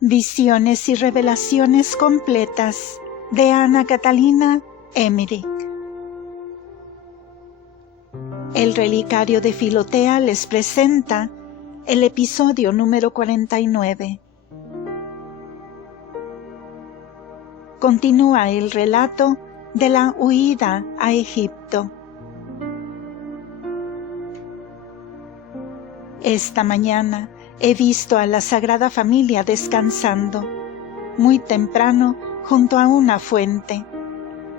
Visiones y revelaciones completas de Ana Catalina Emmerich. El Relicario de Filotea les presenta el episodio número 49. Continúa el relato de la huida a Egipto. Esta mañana he visto a la Sagrada Familia descansando, muy temprano, junto a una fuente,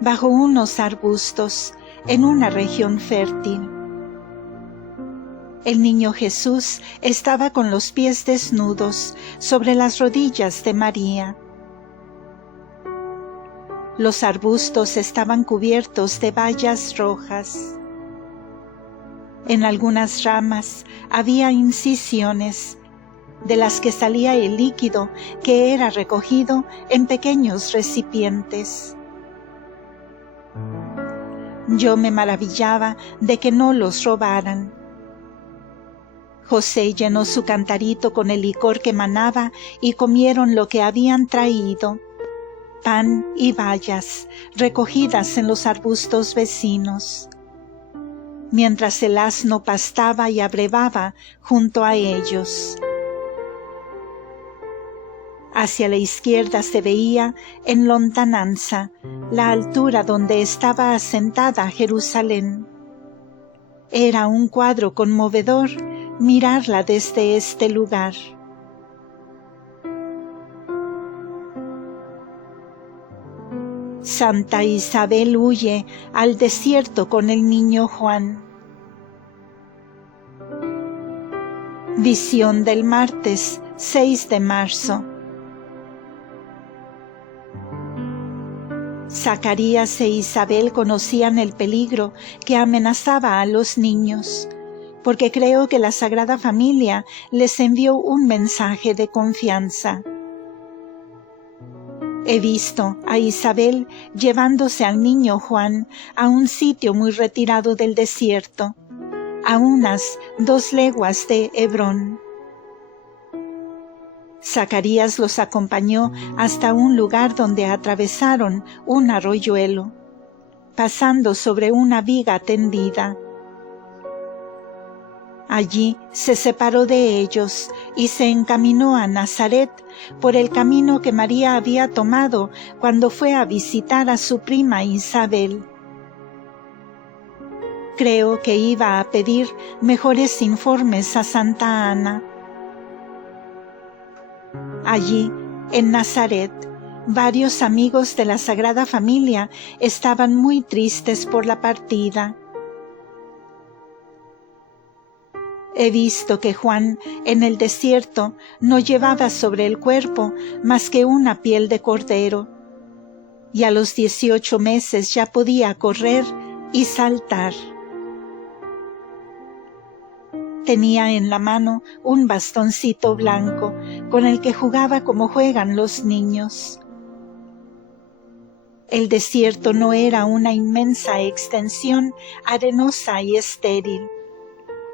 bajo unos arbustos, en una región fértil. El niño Jesús estaba con los pies desnudos sobre las rodillas de María. Los arbustos estaban cubiertos de bayas rojas. En algunas ramas había incisiones, de las que salía el líquido que era recogido en pequeños recipientes. Yo me maravillaba de que no los robaran. José llenó su cantarito con el licor que manaba y comieron lo que habían traído, pan y bayas recogidas en los arbustos vecinos, mientras el asno pastaba y abrevaba junto a ellos. Hacia la izquierda se veía, en lontananza, la altura donde estaba asentada Jerusalén. Era un cuadro conmovedor mirarla desde este lugar. Santa Isabel huye al desierto con el niño Juan. Visión del martes 6 de marzo. Zacarías e Isabel conocían el peligro que amenazaba a los niños, porque creo que la Sagrada Familia les envió un mensaje de confianza. He visto a Isabel llevándose al niño Juan a un sitio muy retirado del desierto, a unas 2 leguas de Hebrón. Zacarías los acompañó hasta un lugar donde atravesaron un arroyuelo, pasando sobre una viga tendida. Allí se separó de ellos y se encaminó a Nazaret por el camino que María había tomado cuando fue a visitar a su prima Isabel. Creo que iba a pedir mejores informes a Santa Ana. Allí, en Nazaret, varios amigos de la Sagrada Familia estaban muy tristes por la partida. He visto que Juan, en el desierto, no llevaba sobre el cuerpo más que una piel de cordero, y a los 18 meses ya podía correr y saltar. Tenía en la mano un bastoncito blanco con el que jugaba como juegan los niños. El desierto no era una inmensa extensión arenosa y estéril,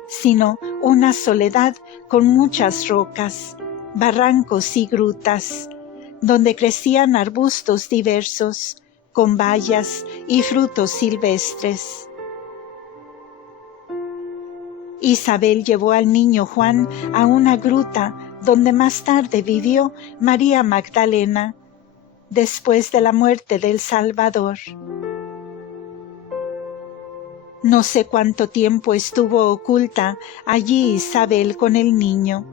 sino una soledad con muchas rocas, barrancos y grutas, donde crecían arbustos diversos, con bayas y frutos silvestres. Isabel llevó al niño Juan a una gruta donde más tarde vivió María Magdalena, después de la muerte del Salvador. No sé cuánto tiempo estuvo oculta allí Isabel con el niño.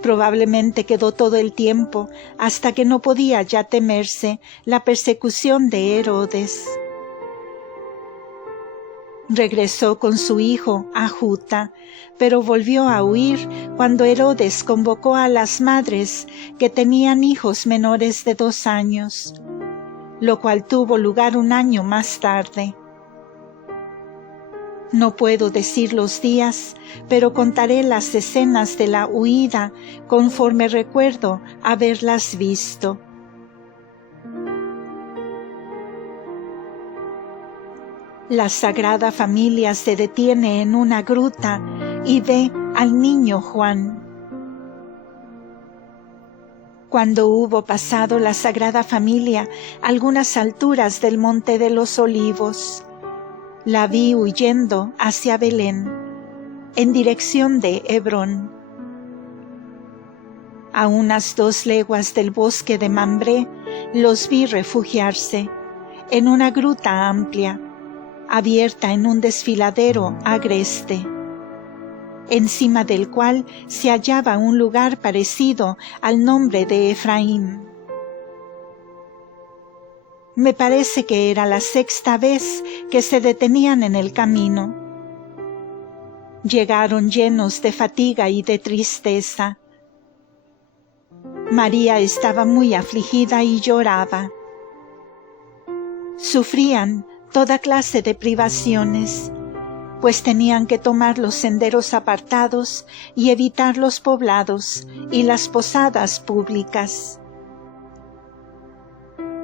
Probablemente quedó todo el tiempo hasta que no podía ya temerse la persecución de Herodes. Regresó con su hijo a Juta, pero volvió a huir cuando Herodes convocó a las madres que tenían hijos menores de 2 años, lo cual tuvo lugar 1 año más tarde. No puedo decir los días, pero contaré las escenas de la huida conforme recuerdo haberlas visto. La Sagrada Familia se detiene en una gruta y ve al niño Juan. Cuando hubo pasado la Sagrada Familia algunas alturas del Monte de los Olivos, la vi huyendo hacia Belén, en dirección de Hebrón. A unas 2 leguas del bosque de Mambré los vi refugiarse en una gruta amplia, abierta en un desfiladero agreste, encima del cual se hallaba un lugar parecido al nombre de Efraín. Me parece que era la 6ª vez que se detenían en el camino. Llegaron llenos de fatiga y de tristeza. María estaba muy afligida y lloraba. Sufrían toda clase de privaciones, pues tenían que tomar los senderos apartados y evitar los poblados y las posadas públicas.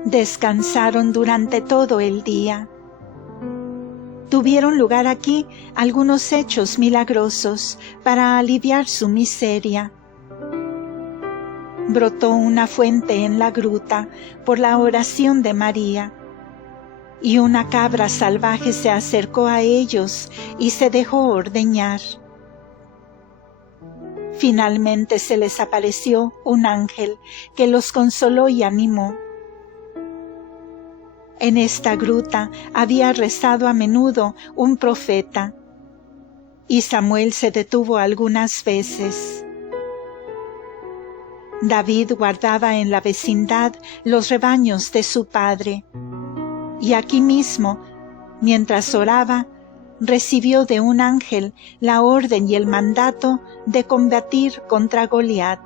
Descansaron durante todo el día. Tuvieron lugar aquí algunos hechos milagrosos para aliviar su miseria. Brotó una fuente en la gruta por la oración de María, y una cabra salvaje se acercó a ellos y se dejó ordeñar. Finalmente se les apareció un ángel que los consoló y animó. En esta gruta había rezado a menudo un profeta, y Samuel se detuvo algunas veces. David guardaba en la vecindad los rebaños de su padre, y aquí mismo, mientras oraba, recibió de un ángel la orden y el mandato de combatir contra Goliat.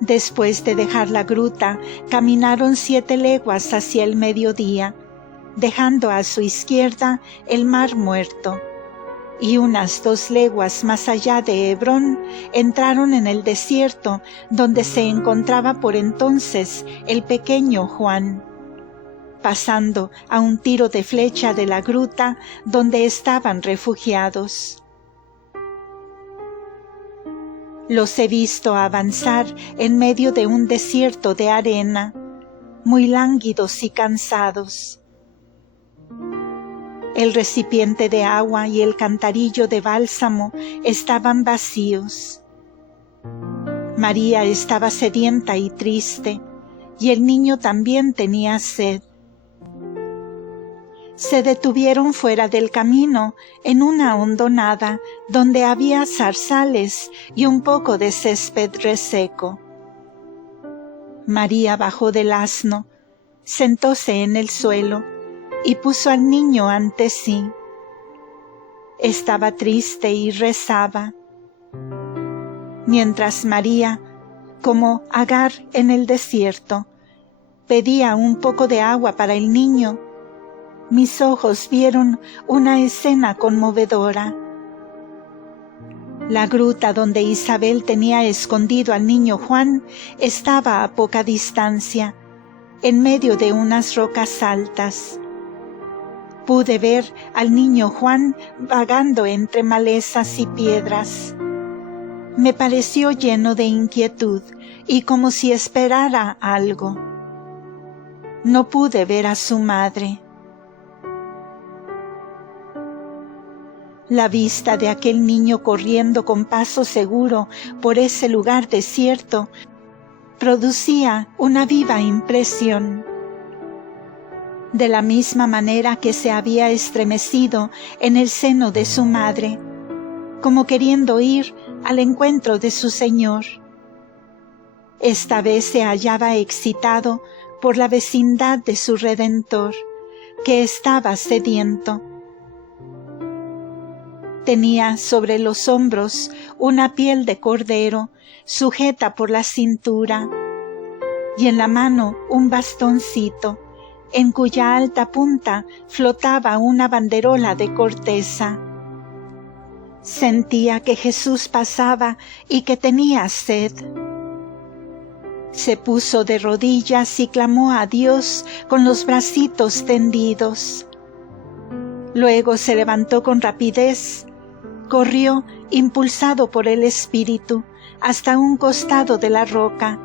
Después de dejar la gruta, caminaron 7 leguas hacia el mediodía, dejando a su izquierda el Mar Muerto, y unas 2 leguas más allá de Hebrón entraron en el desierto donde se encontraba por entonces el pequeño Juan, pasando a un tiro de flecha de la gruta donde estaban refugiados. Los he visto avanzar en medio de un desierto de arena, muy lánguidos y cansados. El recipiente de agua y el cantarillo de bálsamo estaban vacíos. María estaba sedienta y triste, y el niño también tenía sed. Se detuvieron fuera del camino, en una hondonada, donde había zarzales y un poco de césped reseco. María bajó del asno, sentóse en el suelo, y puso al niño ante sí. Estaba triste y rezaba, mientras María, como Agar en el desierto, pedía un poco de agua para el niño. Mis ojos vieron una escena conmovedora. La gruta donde Isabel tenía escondido al niño Juan estaba a poca distancia, en medio de unas rocas altas. Pude ver al niño Juan vagando entre malezas y piedras. Me pareció lleno de inquietud y como si esperara algo. No pude ver a su madre. La vista de aquel niño corriendo con paso seguro por ese lugar desierto producía una viva impresión. De la misma manera que se había estremecido en el seno de su madre, como queriendo ir al encuentro de su Señor. Esta vez se hallaba excitado por la vecindad de su Redentor, que estaba sediento. Tenía sobre los hombros una piel de cordero sujeta por la cintura, y en la mano un bastoncito, en cuya alta punta flotaba una banderola de corteza. Sentía que Jesús pasaba y que tenía sed. Se puso de rodillas y clamó a Dios con los bracitos tendidos. Luego se levantó con rapidez corrió, impulsado por el Espíritu, hasta un costado de la roca,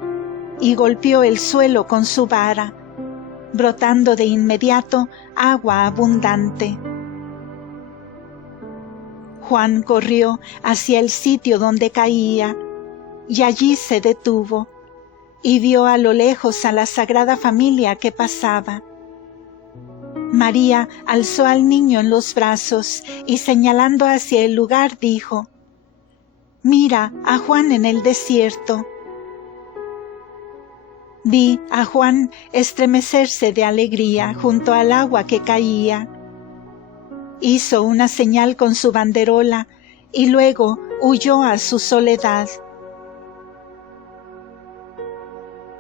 y golpeó el suelo con su vara, brotando de inmediato agua abundante. Juan corrió hacia el sitio donde caía, y allí se detuvo, y vio a lo lejos a la Sagrada Familia que pasaba. María alzó al niño en los brazos y señalando hacia el lugar dijo: «Mira a Juan en el desierto». Vi a Juan estremecerse de alegría junto al agua que caía. Hizo una señal con su banderola y luego huyó a su soledad.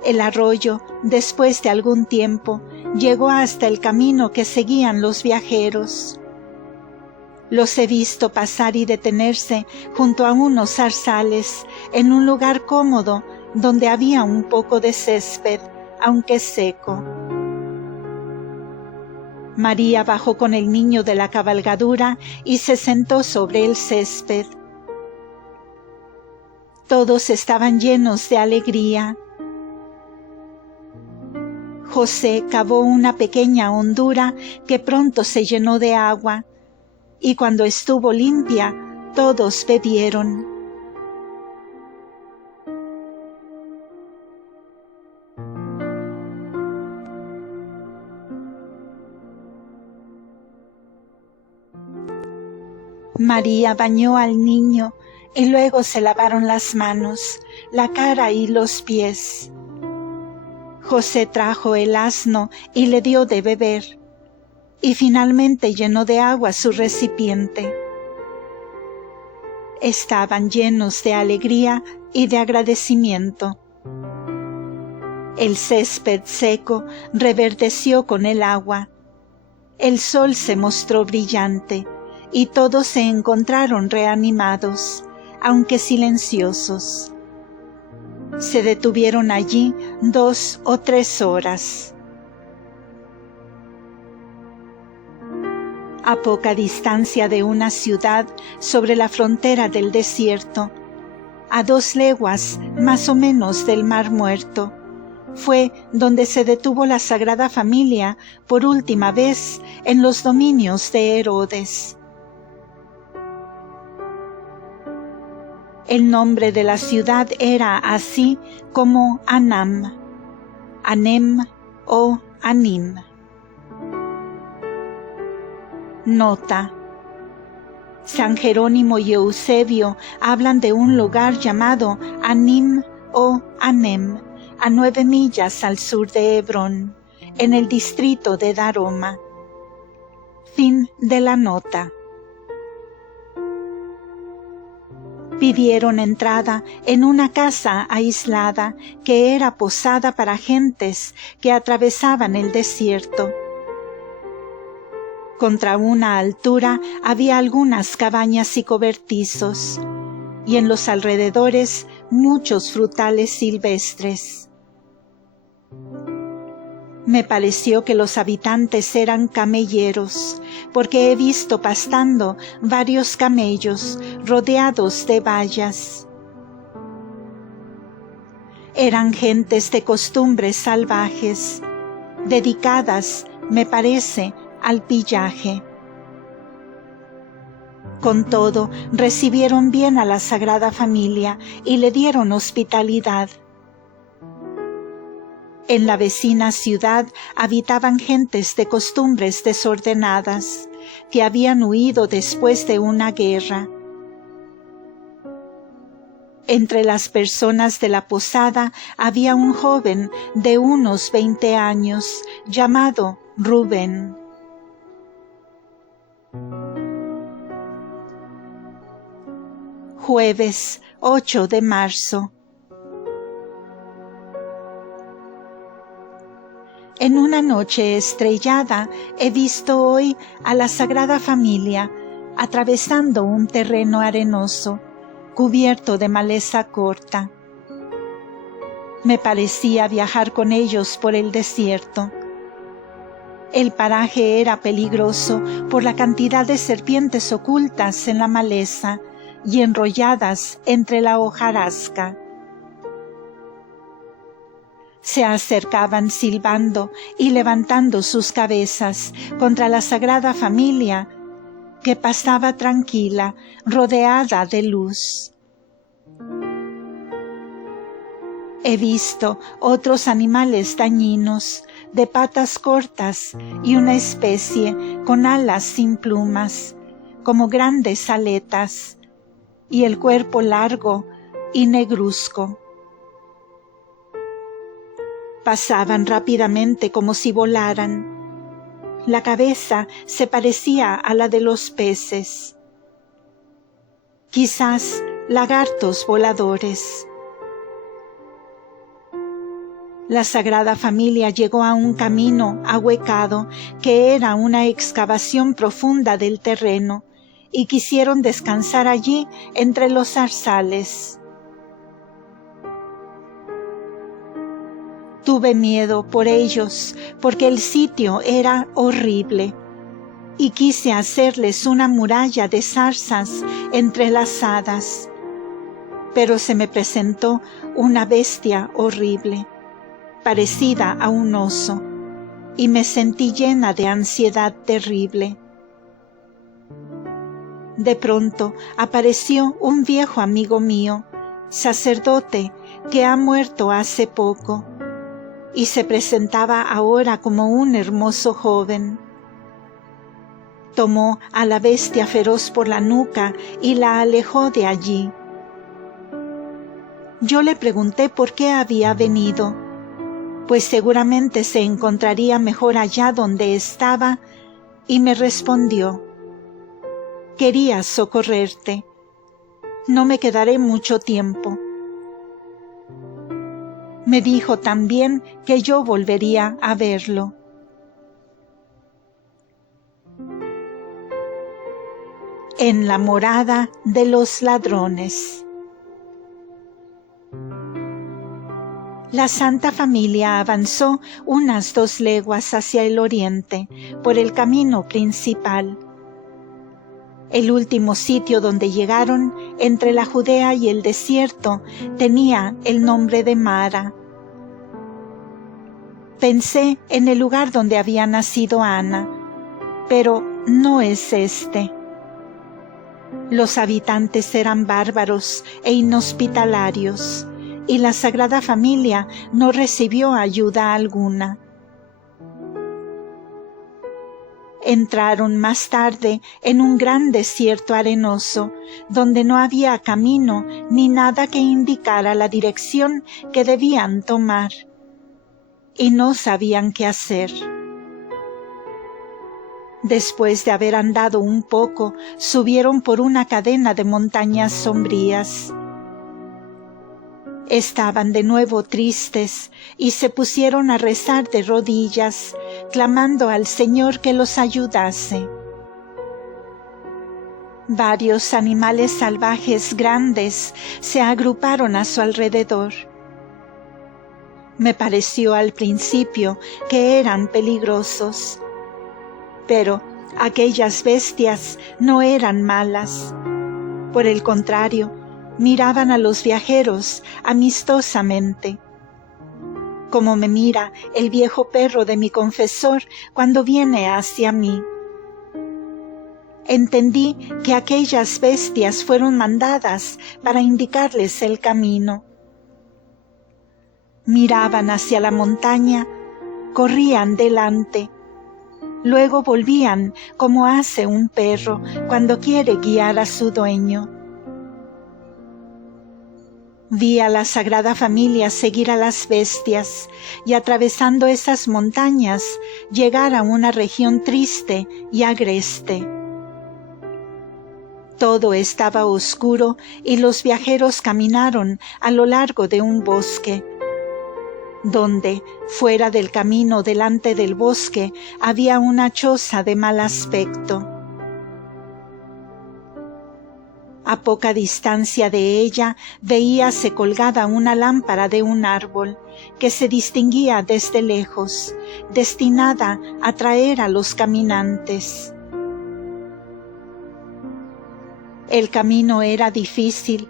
El arroyo, después de algún tiempo, llegó hasta el camino que seguían los viajeros. Los he visto pasar y detenerse junto a unos zarzales, en un lugar cómodo donde había un poco de césped, aunque seco. María bajó con el niño de la cabalgadura y se sentó sobre el césped. Todos estaban llenos de alegría. José cavó una pequeña hondura que pronto se llenó de agua, y cuando estuvo limpia, todos bebieron. María bañó al niño y luego se lavaron las manos, la cara y los pies. José trajo el asno y le dio de beber, y finalmente llenó de agua su recipiente. Estaban llenos de alegría y de agradecimiento. El césped seco reverdeció con el agua. El sol se mostró brillante, y todos se encontraron reanimados, aunque silenciosos. Se detuvieron allí 2 o 3 horas. A poca distancia de una ciudad sobre la frontera del desierto, a 2 leguas más o menos del Mar Muerto, fue donde se detuvo la Sagrada Familia por última vez en los dominios de Herodes. El nombre de la ciudad era así como Anam, Anem o Anim. Nota: San Jerónimo y Eusebio hablan de un lugar llamado Anim o Anem, a 9 millas al sur de Hebrón, en el distrito de Daroma. Fin de la nota. Pidieron entrada en una casa aislada que era posada para gentes que atravesaban el desierto. Contra una altura había algunas cabañas y cobertizos, y en los alrededores muchos frutales silvestres. Me pareció que los habitantes eran camelleros, porque he visto pastando varios camellos rodeados de vallas. Eran gentes de costumbres salvajes, dedicadas, me parece, al pillaje. Con todo, recibieron bien a la Sagrada Familia y le dieron hospitalidad. En la vecina ciudad habitaban gentes de costumbres desordenadas, que habían huido después de una guerra. Entre las personas de la posada había un joven de unos 20 años, llamado Rubén. Jueves 8 de marzo. En una noche estrellada he visto hoy a la Sagrada Familia atravesando un terreno arenoso, cubierto de maleza corta. Me parecía viajar con ellos por el desierto. El paraje era peligroso por la cantidad de serpientes ocultas en la maleza y enrolladas entre la hojarasca. Se acercaban silbando y levantando sus cabezas contra la Sagrada Familia, que pasaba tranquila, rodeada de luz. He visto otros animales dañinos, de patas cortas y una especie con alas sin plumas, como grandes aletas, y el cuerpo largo y negruzco. Pasaban rápidamente como si volaran. La cabeza se parecía a la de los peces. Quizás lagartos voladores. La Sagrada Familia llegó a un camino ahuecado que era una excavación profunda del terreno, y quisieron descansar allí entre los zarzales. Tuve miedo por ellos, porque el sitio era horrible, y quise hacerles una muralla de zarzas entrelazadas, pero se me presentó una bestia horrible, parecida a un oso, y me sentí llena de ansiedad terrible. De pronto apareció un viejo amigo mío, sacerdote, que ha muerto hace poco, y se presentaba ahora como un hermoso joven. Tomó a la bestia feroz por la nuca y la alejó de allí. Yo le pregunté por qué había venido, pues seguramente se encontraría mejor allá donde estaba, y me respondió: quería socorrerte. No me quedaré mucho tiempo. Me dijo también que yo volvería a verlo. En la morada de los ladrones. La Santa Familia avanzó unas 2 leguas hacia el oriente, por el camino principal. El último sitio donde llegaron, entre la Judea y el desierto, tenía el nombre de Mara. Pensé en el lugar donde había nacido Ana, pero no es este. Los habitantes eran bárbaros e inhospitalarios, y la Sagrada Familia no recibió ayuda alguna. Entraron más tarde en un gran desierto arenoso, donde no había camino ni nada que indicara la dirección que debían tomar, y no sabían qué hacer. Después de haber andado un poco, subieron por una cadena de montañas sombrías. Estaban de nuevo tristes y se pusieron a rezar de rodillas, clamando al Señor que los ayudase. Varios animales salvajes grandes se agruparon a su alrededor. Me pareció al principio que eran peligrosos, pero aquellas bestias no eran malas. Por el contrario, miraban a los viajeros amistosamente, como me mira el viejo perro de mi confesor cuando viene hacia mí. Entendí que aquellas bestias fueron mandadas para indicarles el camino. Miraban hacia la montaña, corrían delante, luego volvían como hace un perro cuando quiere guiar a su dueño. Vi a la Sagrada Familia seguir a las bestias y, atravesando esas montañas, llegar a una región triste y agreste. Todo estaba oscuro y los viajeros caminaron a lo largo de un bosque, donde, fuera del camino delante del bosque, había una choza de mal aspecto. A poca distancia de ella veíase colgada una lámpara de un árbol, que se distinguía desde lejos, destinada a atraer a los caminantes. El camino era difícil,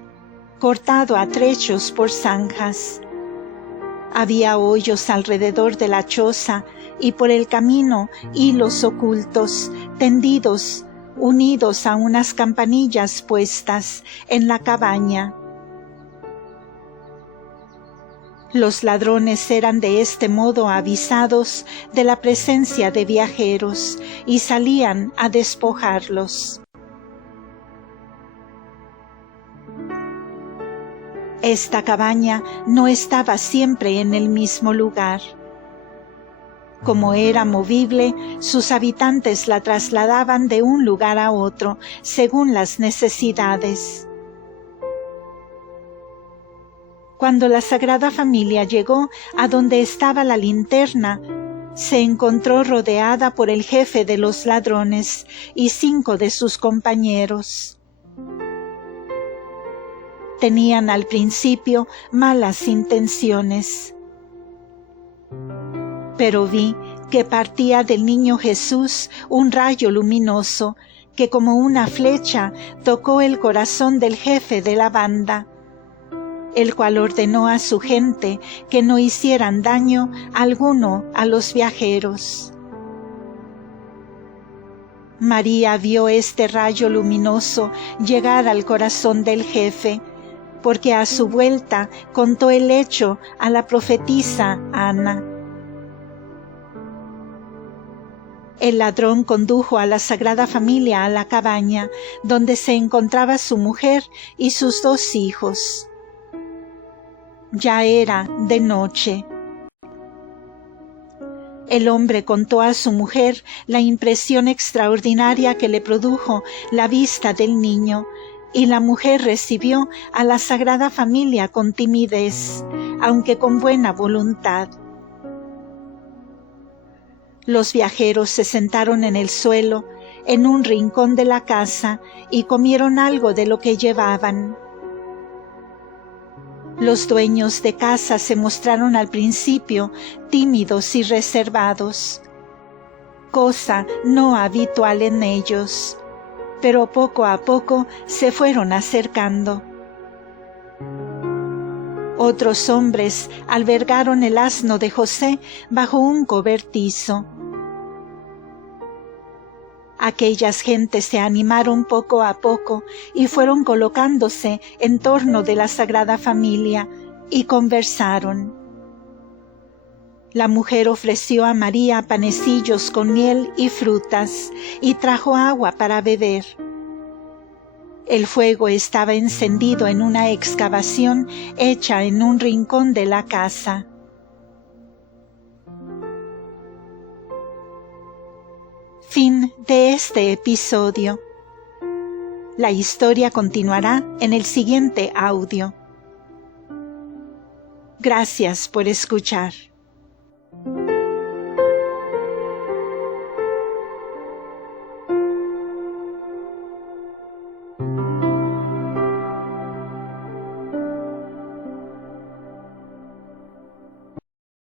cortado a trechos por zanjas. Había hoyos alrededor de la choza y por el camino hilos ocultos, tendidos, unidos a unas campanillas puestas en la cabaña. Los ladrones eran de este modo avisados de la presencia de viajeros y salían a despojarlos. Esta cabaña no estaba siempre en el mismo lugar. Como era movible, sus habitantes la trasladaban de un lugar a otro según las necesidades. Cuando la Sagrada Familia llegó a donde estaba la linterna, se encontró rodeada por el jefe de los ladrones y 5 de sus compañeros. Tenían al principio malas intenciones, pero vi que partía del niño Jesús un rayo luminoso que como una flecha tocó el corazón del jefe de la banda, el cual ordenó a su gente que no hicieran daño alguno a los viajeros. María vio este rayo luminoso llegar al corazón del jefe, porque a su vuelta contó el hecho a la profetisa Ana. El ladrón condujo a la Sagrada Familia a la cabaña, donde se encontraba su mujer y sus 2 hijos. Ya era de noche. El hombre contó a su mujer la impresión extraordinaria que le produjo la vista del niño, y la mujer recibió a la Sagrada Familia con timidez, aunque con buena voluntad. Los viajeros se sentaron en el suelo, en un rincón de la casa, y comieron algo de lo que llevaban. Los dueños de casa se mostraron al principio tímidos y reservados, cosa no habitual en ellos, pero poco a poco se fueron acercando. Otros hombres albergaron el asno de José bajo un cobertizo. Aquellas gentes se animaron poco a poco y fueron colocándose en torno de la Sagrada Familia y conversaron. La mujer ofreció a María panecillos con miel y frutas y trajo agua para beber. El fuego estaba encendido en una excavación hecha en un rincón de la casa. Fin de este episodio. La historia continuará en el siguiente audio. Gracias por escuchar.